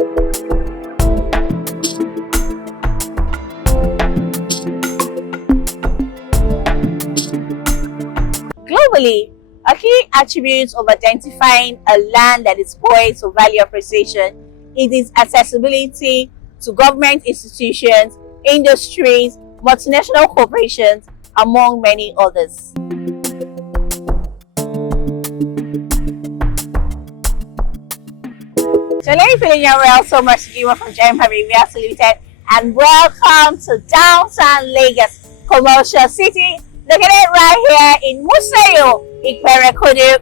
Globally, a key attribute of identifying a land that is poised for value appreciation is its accessibility to government institutions, industries, multinational corporations, among many others. So let me fill in your well so much to from Jeremy Arabia Saluted, and welcome to downtown Lagos, commercial city, located right here in Museyo, Iberokodo,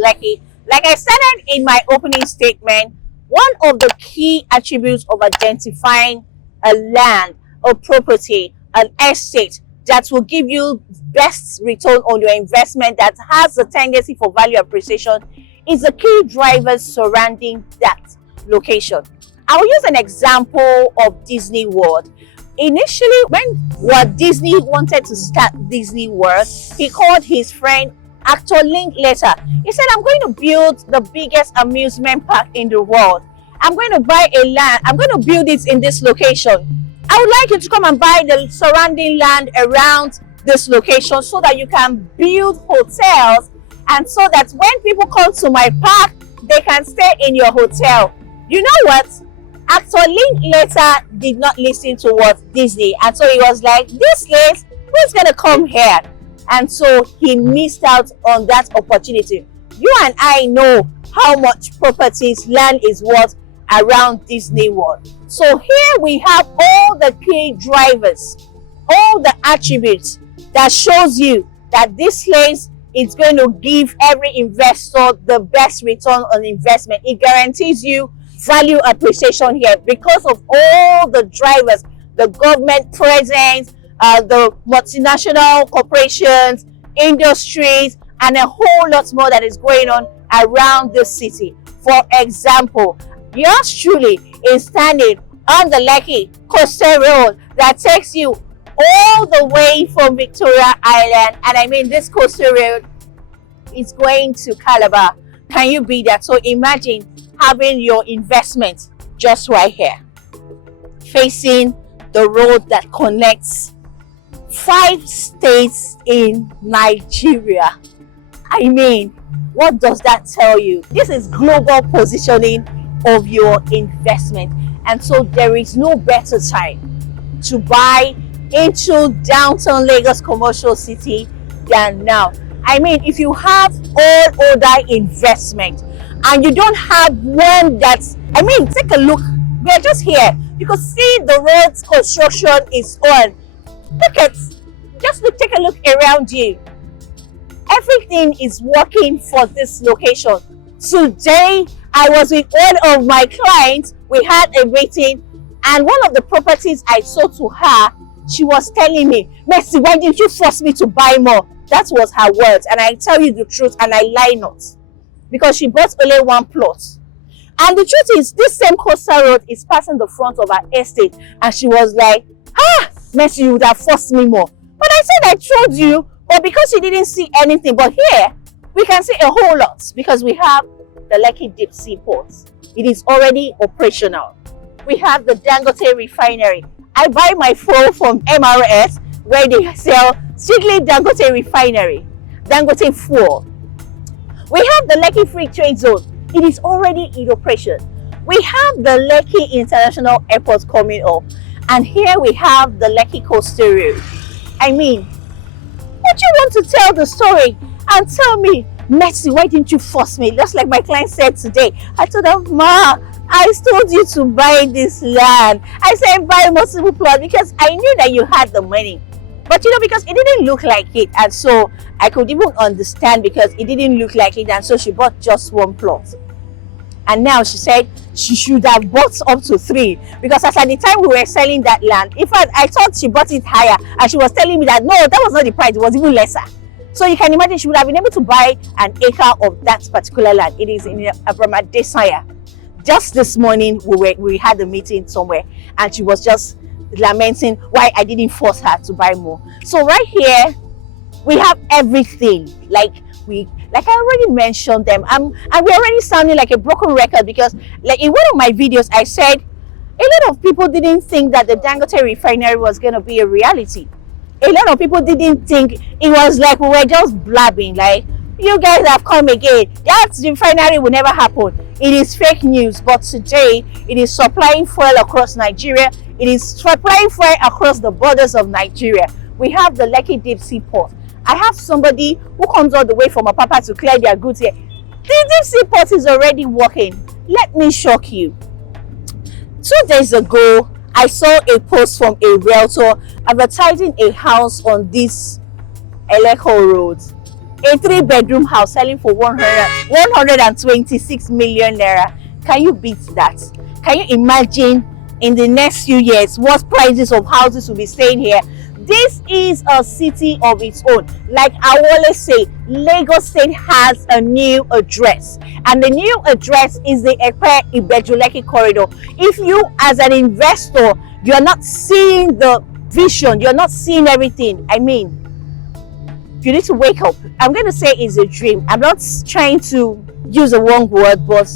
Lekki. Like I stated in my opening statement, one of the key attributes of identifying a land, a property, an estate that will give you best return on your investment, that has a tendency for value appreciation, is the key drivers surrounding that location. I will use an example of Disney World. Initially, when Walt Disney wanted to start Disney World, he called his friend actor Linklater. He said, I'm going to build the biggest amusement park in the world. I'm going to buy a land. I'm going to build it in this location. I would like you to come and buy the surrounding land around this location so that you can build hotels, and so that when people come to my park, they can stay in your hotel. You know what? Actor Linklater did not listen to Walt Disney, and so he was like, this place, who's going to come here? And so he missed out on that opportunity. You and I know how much properties land is worth around Disney World. So here we have all the key drivers, all the attributes that shows you that this place is going to give every investor the best return on investment. It guarantees you value appreciation here because of all the drivers, the government presence, the multinational corporations, industries, and a whole lot more that is going on around the city. For example, yours truly is standing on the Lekki Coastal Road that takes you all the way from Victoria Island, and I mean this coastal road is going to Calabar. Can you be that? So imagine having your investment just right here, facing the road that connects 5 states in Nigeria. I mean, what does that tell you? This is global positioning of your investment, and so there is no better time to buy into downtown Lagos commercial city than now. I mean, if you have all other investment and you don't have one that's, I mean, take a look. We are just here. You can see the road's construction is on. Look at, just look, take a look around you. Everything is working for this location. Today, I was with one of my clients. We had a meeting, and one of the properties I sold to her, she was telling me, Mercy, why didn't you force me to buy more? That was her words, and I tell you the truth, and I lie not, because she bought only one plot. And the truth is, this same coastal road is passing the front of her estate, and she was like, Mercy, you would have forced me more. But I said, I told you, but because you didn't see anything. But here, we can see a whole lot, because we have the Lekki Deep Seaport. It is already operational. We have the Dangote Refinery. I buy my fuel from MRS, where they sell strictly Dangote Refinery, Dangote fuel. We have the Lekki Free Trade Zone. It is already in operation. We have the Lekki International Airport coming up, and here we have the Lekki Coastal Road. I mean, would you want to tell the story and tell me, Mercy, why didn't you force me? Just like my client said today. I told her, Ma, I told you to buy this land. I said buy multiple plots because I knew that you had the money. But you know, because it didn't look like it, and so I could even understand because it didn't look like it, and so she bought just one plot. And now she said she should have bought up to 3, because as at the time we were selling that land, in fact, I thought she bought it higher, and she was telling me that no, that was not the price, it was even lesser. So you can imagine she would have been able to buy an acre of that particular land. It is in Abramadesaya. Just this morning, we had a meeting somewhere, and she was just lamenting why I didn't force her to buy more. So right here, we have everything. Like Like I already mentioned them. And we're already sounding like a broken record because, like in one of my videos, I said a lot of people didn't think that the Dangote Refinery was going to be a reality. A lot of people didn't think it was like we were just blabbing, like, you guys have come again. That refinery will never happen. It is fake news, but today it is supplying fuel across Nigeria. It is supplying fuel across the borders of Nigeria. We have the Lekki Deep Seaport. I have somebody who comes all the way from Apapa to clear their goods here. The Deep Seaport is already working. Let me shock you. 2 days ago, I saw a post from a realtor advertising a house on this Iberokodo road. A 3-bedroom house selling for 126 million naira. Can you beat that? Can you imagine in the next few years what prices of houses will be staying here? This is a city of its own. Like I always say, Lagos State has a new address, and the new address is the Iberokodo corridor. If you, as an investor, you're not seeing the vision, you're not seeing everything. I mean, you need to wake up. I'm going to say it's a dream. I'm not trying to use a wrong word, but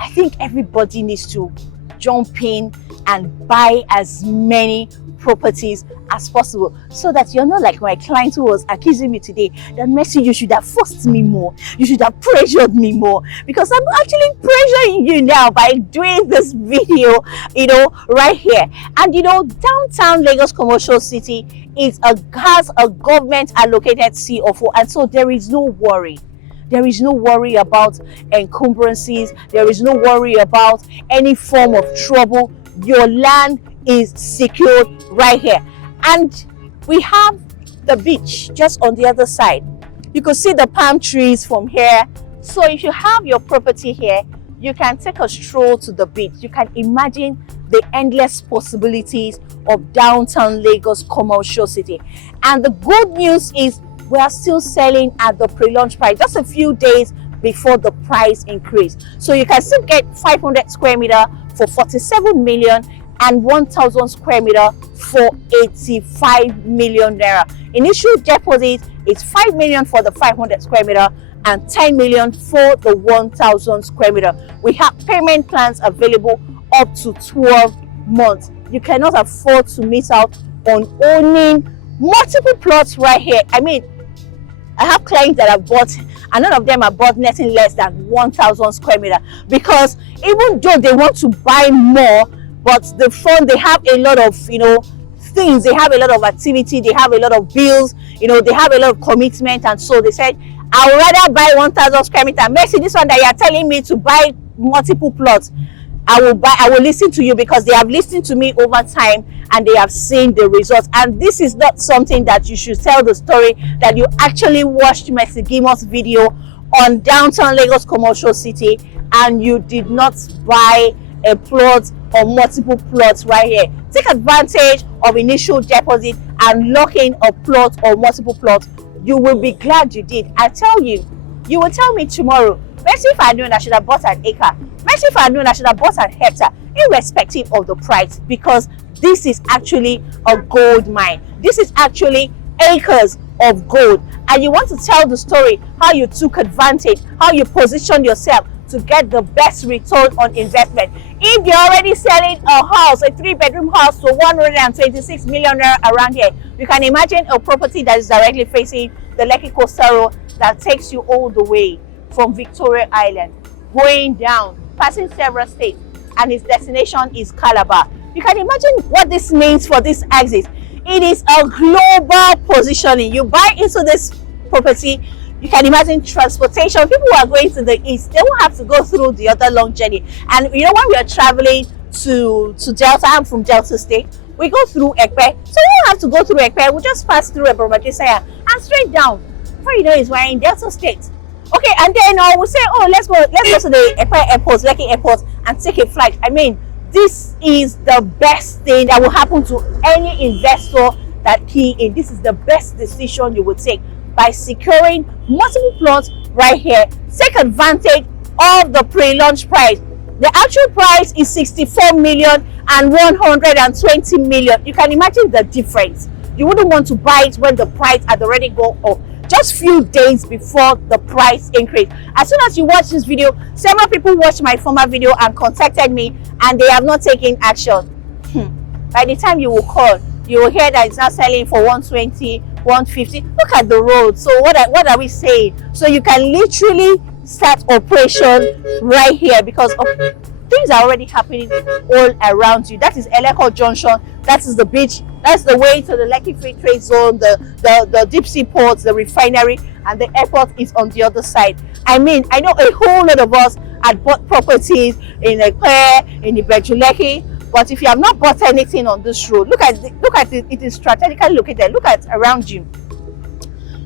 I think everybody needs to jump in and buy as many properties as possible, so that you're not like my client who was accusing me today that, Mercy, you should have forced me more, you should have pressured me more, because I'm actually pressuring you now by doing this video, right here. And downtown Lagos Commercial City has a government allocated CFO, and so there is no worry. There is no worry about encumbrances. There is no worry about any form of trouble. Your land is secured right here. And we have the beach just on the other side. You can see the palm trees from here. So if you have your property here, you can take a stroll to the beach. You can imagine the endless possibilities of downtown Lagos Commercial City. And the good news is we are still selling at the pre-launch price, just a few days before the price increase. So you can still get 500 square meter for 47 million and 1,000 square meter for 85 million naira. Initial deposit is 5 million for the 500 square meter and 10 million for the 1,000 square meter. We have payment plans available up to 12 months. You cannot afford to miss out on owning multiple plots right here. I mean, I have clients that have bought, and none of them have bought nothing less than 1,000 square meter, because even though they want to buy more, but the fund, they have a lot of things, they have a lot of activity, they have a lot of bills, they have a lot of commitment, and so they said, I would rather buy 1,000 square meter. Mercy, this one that you are telling me to buy multiple plots, I will listen to you, because they have listened to me over time and they have seen the results. And this is not something that you should tell the story that you actually watched Mercy Gimo's video on downtown Lagos Commercial City and you did not buy a plot or multiple plots right here. Take advantage of initial deposit and lock in a plot or multiple plots. You will be glad you did. I tell you, you will tell me tomorrow, Mercy, if I knew I should have bought an acre. Mercy, if I knew I should have bought an hectare, irrespective of the price, because this is actually a gold mine. This is actually acres of gold. And you want to tell the story how you took advantage, how you positioned yourself to get the best return on investment. If you're already selling a house, a 3-bedroom house for 126 million naira around here, you can imagine a property that is directly facing the Lekki Coastal Road that takes you all the way from Victoria Island, going down, passing several states, and its destination is Calabar. You can imagine what this means for this axis. It is a global positioning. You buy into this property, you can imagine transportation. People who are going to the east, they won't have to go through the other long journey. And when we are traveling to Delta, I'm from Delta State, we go through Ekpe. So we don't have to go through Ekpe, we just pass through Iberokodo and straight down. Before you know it, we're in Delta State. Okay, and then we'll say, oh, let's go to the Ekpe Airport, Lekki Airport, and take a flight. I mean, this is the best thing that will happen to any investor that key in. This is the best decision you would take by securing multiple plots right here. Take advantage of the pre-launch price. The actual price is 64 million and 120 million. You can imagine the difference. You wouldn't want to buy it when the price had already gone up. just few days before the price increase. As soon as you watch this video, several people watched my former video and contacted me, and they have not taken action. By the time you will call, you will hear that it's now selling for 120, 150. Look at the road. So what are we saying? So you can literally start operation right here, because things are already happening all around you. That is Iberokodo Junction. That is the beach. That's the way to the Lekki Free Trade Zone, the Deep Seaport, the refinery, and the airport is on the other side. I mean, I know a whole lot of us had bought properties in Lekki, in Iberokodo, but if you have not bought anything on this road, look at it. It is strategically located. Look at around you.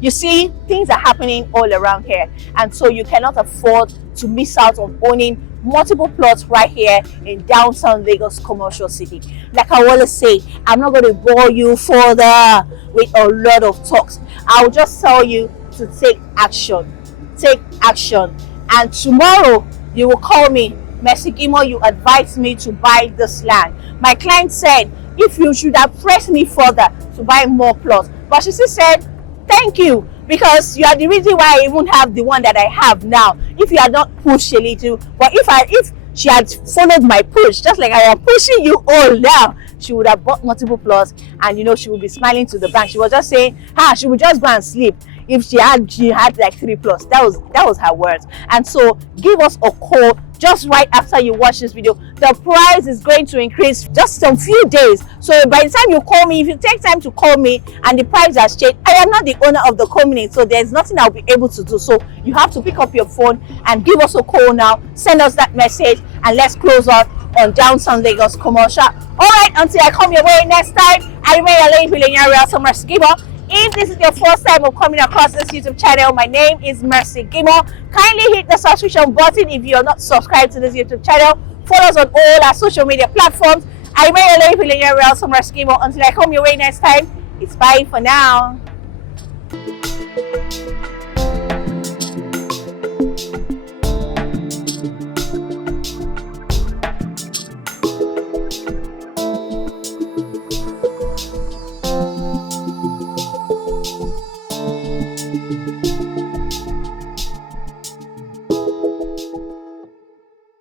You see, things are happening all around here, and so you cannot afford to miss out on owning multiple plots right here in downtown Lagos commercial city. Like I always say, I'm not going to bore you further with a lot of talks. I'll just tell you to take action. Take action. And tomorrow you will call me, Mercy Gimo, you advised me to buy this land. My client said, if you should have pressed me further to buy more plots. But she still said, thank you, because you are the reason why I even have the one that I have now. If you had not pushed a little, but if she had followed my push, just like I am pushing you all now, she would have bought multiple plots, and she would be smiling to the bank. She was just saying, she would just go and sleep if she had like 3 plots. That was her words. And so give us a call just right after you watch this video. The price is going to increase just some few days. So by the time you call me, if you take time to call me and the price has changed, I am not the owner of the company, so there's nothing I'll be able to do. So you have to pick up your phone and give us a call now. Send us that message and let's close out on downtown Lagos commercial. All right, until I come your way next time, I remain a lady billionaire, so Mercy Gimo. If this is your first time of coming across this YouTube channel, my name is Mercy Gimo. Kindly hit the subscription button if you are not subscribed to this YouTube channel. Follow us on all our social media platforms. I remain a lady billionaire, so Mercy Gimo. Until I come your way next time, it's bye for now.